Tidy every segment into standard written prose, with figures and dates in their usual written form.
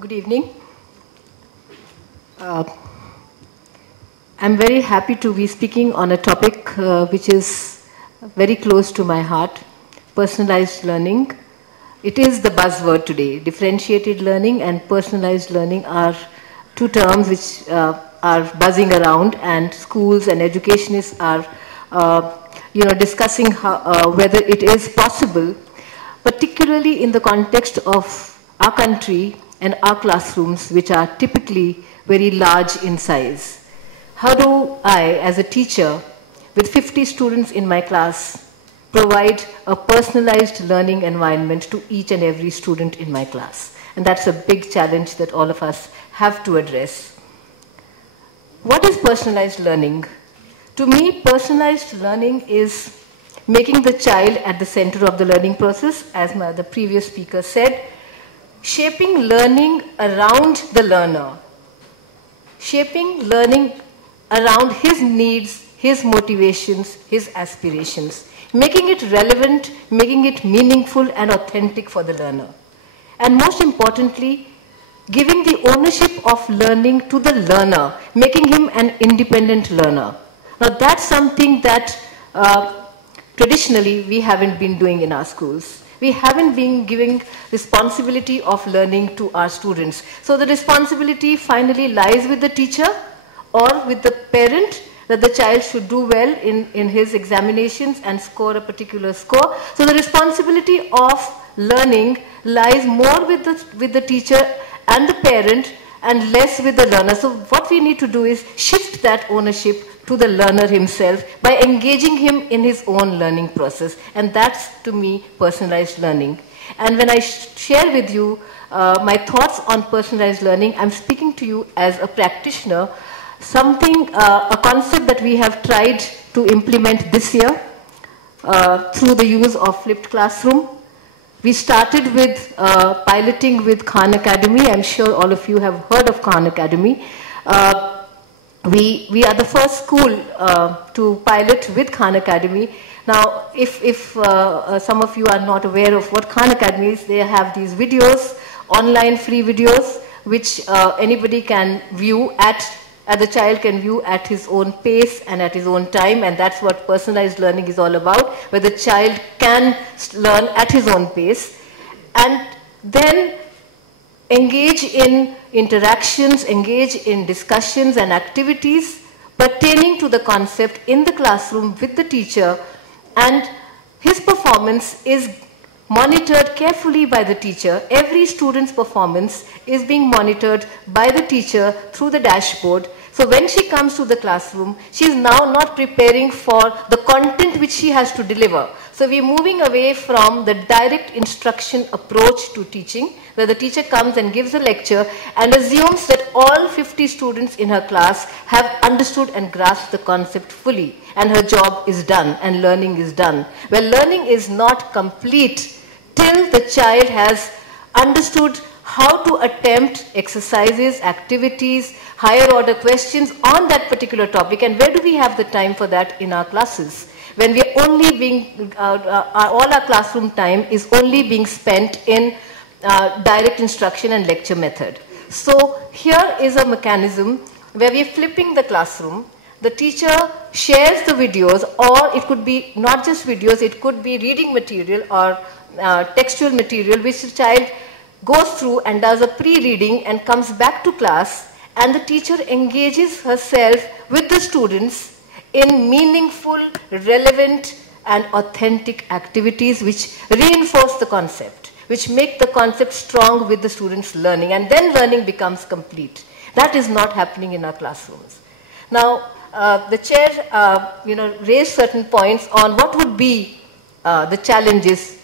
Good evening. I'm very happy to be speaking on a topic which is very close to my heart, personalized learning. It is the buzzword today. Differentiated learning and personalized learning are two terms which are buzzing around, and schools and educationists are discussing whether it is possible, particularly in the context of our country and our classrooms, which are typically very large in size. How do I, as a teacher with 50 students in my class, provide a personalized learning environment to each and every student in my class? And that's a big challenge that all of us have to address. What is personalized learning? To me, personalized learning is making the child at the center of the learning process, as the previous speaker said, shaping learning around the learner, shaping learning around his needs, his motivations, his aspirations, making it relevant, making it meaningful and authentic for the learner. And most importantly, giving the ownership of learning to the learner, making him an independent learner. Now that's something that traditionally we haven't been doing in our schools. We haven't been giving responsibility of learning to our students. So the responsibility finally lies with the teacher or with the parent, that the child should do well in his examinations and score a particular score. So the responsibility of learning lies more with the teacher and the parent and less with the learner. So what we need to do is shift that ownership to the learner himself by engaging him in his own learning process. And that's, to me, personalized learning. And when I share with you my thoughts on personalized learning, I'm speaking to you as a practitioner, a concept that we have tried to implement this year through the use of flipped classroom. We started with piloting with Khan Academy. I'm sure all of you have heard of Khan Academy. We are the first school to pilot with Khan Academy. Now, if some of you are not aware of what Khan Academy is, they have these videos, online free videos, which anybody can view the child can view at his own pace and at his own time, and that's what personalized learning is all about, where the child can learn at his own pace and then engage in interactions, engage in discussions and activities pertaining to the concept in the classroom with the teacher, and his performance is monitored carefully by the teacher. Every student's performance is being monitored by the teacher through the dashboard. So when she comes to the classroom, she is now not preparing for the content which she has to deliver. So we are moving away from the direct instruction approach to teaching, where the teacher comes and gives a lecture and assumes that all 50 students in her class have understood and grasped the concept fully, and her job is done and learning is done. Well, learning is not complete till the child has understood how to attempt exercises, activities, higher order questions on that particular topic. And where do we have the time for that in our classes? When we are only being, all our classroom time is only being spent in direct instruction and lecture method. So here is a mechanism where we are flipping the classroom. The teacher shares the videos, or it could be not just videos, it could be reading material or textual material, which the child goes through and does a pre-reading and comes back to class, and the teacher engages herself with the students in meaningful, relevant and authentic activities which reinforce the concept, which make the concept strong with the students' learning, and then learning becomes complete. That is not happening in our classrooms. Now, the chair raised certain points on what would be the challenges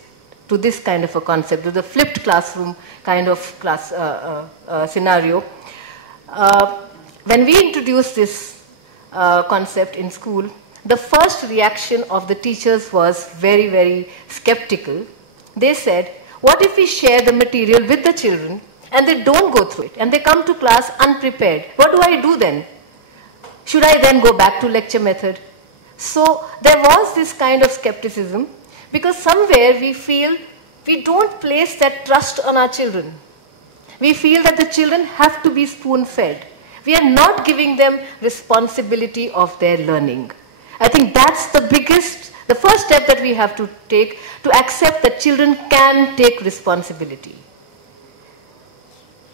to this kind of a concept, to the flipped classroom kind of class scenario. When we introduced this concept in school, the first reaction of the teachers was very, very skeptical. They said, what if we share the material with the children and they don't go through it and they come to class unprepared? What do I do then? Should I then go back to lecture method? So there was this kind of skepticism, because somewhere we feel we don't place that trust on our children. We feel that the children have to be spoon-fed. We are not giving them responsibility of their learning. I think that's the first step that we have to take, to accept that children can take responsibility.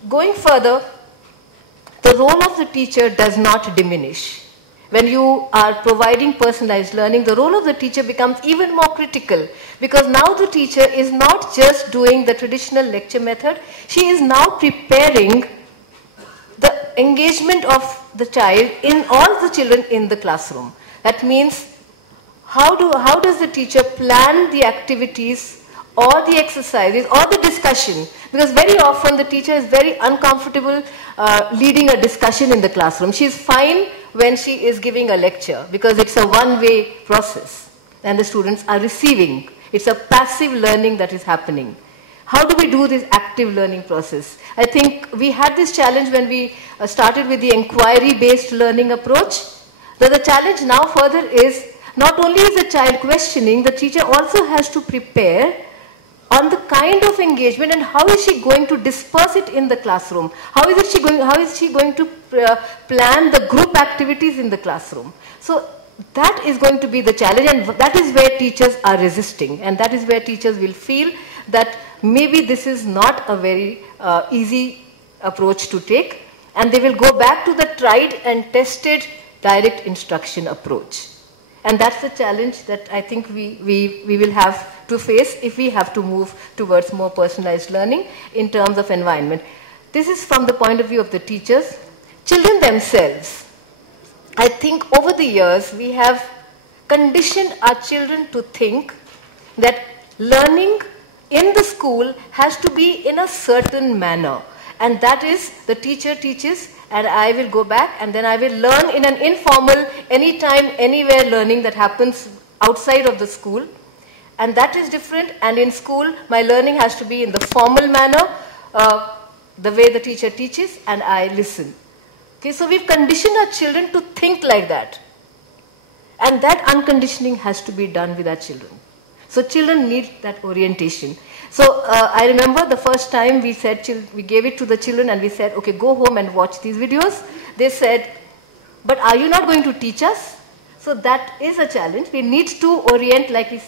Going further, the role of the teacher does not diminish. When you are providing personalized learning, the role of the teacher becomes even more critical, because now the teacher is not just doing the traditional lecture method, she is now preparing the engagement of the child in all the children in the classroom. That means, how does the teacher plan the activities or the exercises or the discussion? Because very often the teacher is very uncomfortable leading a discussion in the classroom. She is fine when she is giving a lecture, because it's a one-way process and the students are receiving. It's a passive learning that is happening. How do we do this active learning process? I think we had this challenge when we started with the inquiry-based learning approach. The challenge now further is, not only is the child questioning, the teacher also has to prepare on the kind of engagement and how is she going to disperse it in the classroom. How is she going to plan the group activities in the classroom? So that is going to be the challenge, and that is where teachers are resisting, and that is where teachers will feel that maybe this is not a very easy approach to take, and they will go back to the tried and tested direct instruction approach. And that's the challenge that I think we will have to face if we have to move towards more personalized learning in terms of environment. This is from the point of view of the teachers. Children themselves, I think over the years we have conditioned our children to think that learning in the school has to be in a certain manner. And that is, the teacher teaches and I will go back and then I will learn in an informal, anytime, anywhere learning that happens outside of the school. And that is different, and in school my learning has to be in the formal manner, the way the teacher teaches, and I listen. Okay, so we've conditioned our children to think like that. And that unconditioning has to be done with our children. So children need that orientation. So I remember the first time we gave it to the children and we said, okay, go home and watch these videos. They said, but are you not going to teach us? So that is a challenge. We need to orient, like you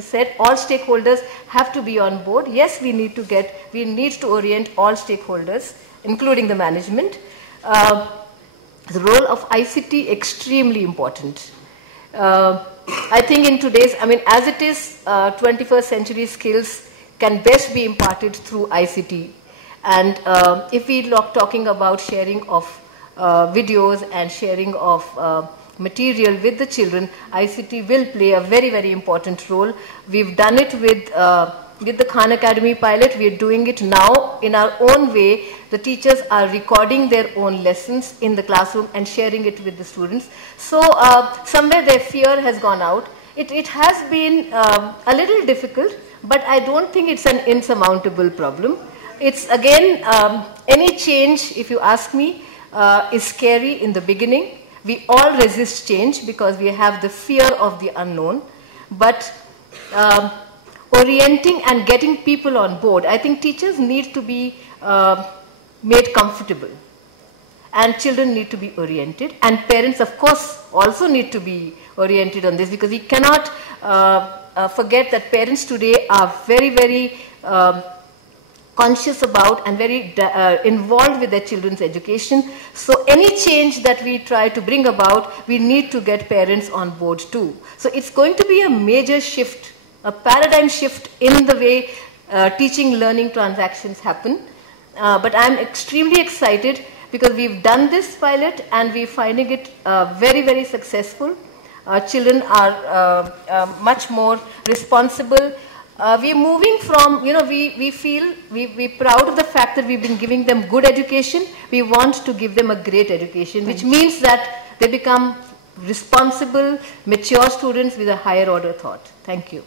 said, all stakeholders have to be on board. Yes, we need to orient all stakeholders, including the management. The role of ICT extremely important. I think in today's, as it is, 21st century skills can best be imparted through ICT. And if we are talking about sharing of videos and sharing of material with the children, ICT will play a very, very important role. We've done it with the Khan Academy pilot. We are doing it now in our own way. The teachers are recording their own lessons in the classroom and sharing it with the students. So somewhere their fear has gone out. It has been a little difficult, but I don't think it's an insurmountable problem. It's again, any change, if you ask me, is scary in the beginning. We all resist change because we have the fear of the unknown. But orienting and getting people on board, I think teachers need to be made comfortable. And children need to be oriented. And parents, of course, also need to be oriented on this, because we cannot forget that parents today are very, very conscious about and very involved with their children's education. So any change that we try to bring about, we need to get parents on board too. So it's going to be a major shift, a paradigm shift in the way teaching learning transactions happen. But I'm extremely excited because we've done this pilot and we're finding it very, very successful. Children are much more responsible. We're moving from, we feel, we're proud of the fact that we've been giving them good education. We want to give them a great education, which means that they become responsible, mature students with a higher order thought. Thank you.